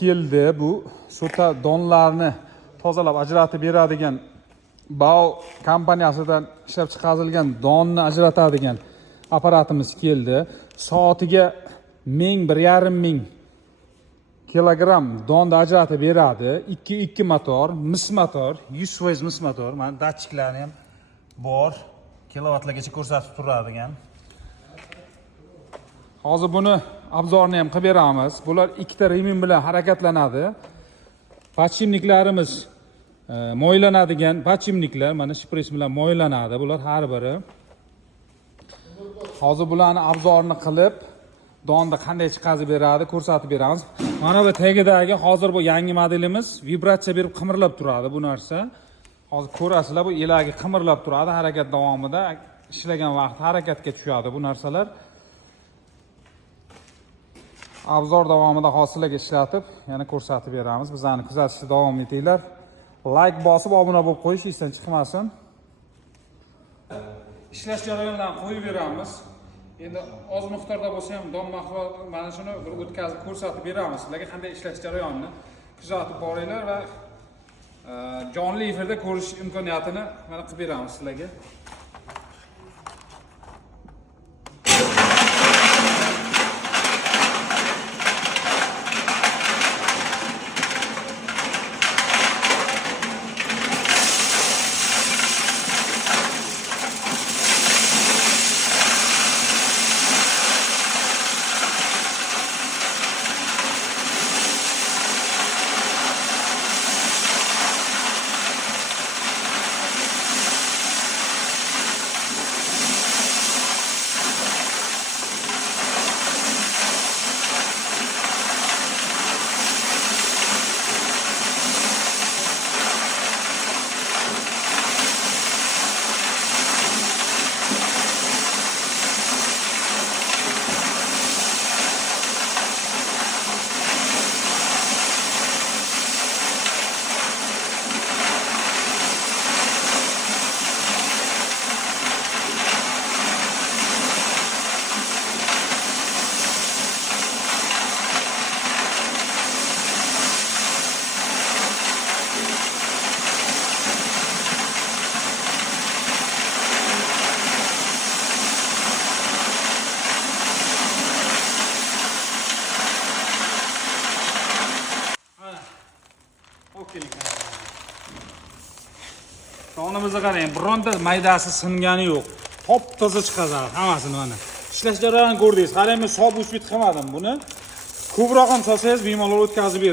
Keldi bu sota donlarni tozalab ajratib beradigan Bao kompaniyasidan ishlab chiqarilgan donni ajratadigan apparatimiz keldi. Soatiga 1,5 kilogramm donni ajratib beradi. 2 motor, mis motor, 100% mis motor. Mana datchiklari ham bor. Kilovatlargacha ko'rsatib turadigan. Hozir buni obzorini ham qilib beramiz. Bular ikkita remin bilan harakatlanadi. Podshipniklarimiz moylanadigan podshipniklar, mana shpris bilan moylanadi. Bular har biri. Hozir bularni obzorini qilib, donni qanday chiqazib beradi ko'rsatib beramiz. Mana bu tagidagi hozir bu yangi modelimiz vibratsiya berib qimirlab turadi bu narsa. Hozir ko'rasizlar, bu elagi qimirlab turadi harakat davomida. Ishlagan vaqt harakatga tushadi bu narsalar. Obzor davomida hozirlarga ishlatib, yana ko'rsatib beramiz. Bizlarni kuzatishda davom etinglar. Like bosib, obuna bo'lib qo'yish esdan chiqmasin. Ishlash jarayonlarini qo'yib beramiz. Endi oz miqdorda bo'lsa ham don mahsulot mana shuni bir o'tkazib ko'rsatib beramiz. Sizlarga qanday ishlash jarayonini kuzatib boringlar va jonli efirda ko'rish imkoniyatini mana qilib beramiz sizlarga. Donimizni qarang, bironta maydasi singani yo'q. Top-toza chiqadi hammasini mana. Ishlash jarayonini ko'rdingiz. Qarang, men sob o'sbit qilmadim buni. Ko'proq ham solsangiz bemalol o'tkazib beradi.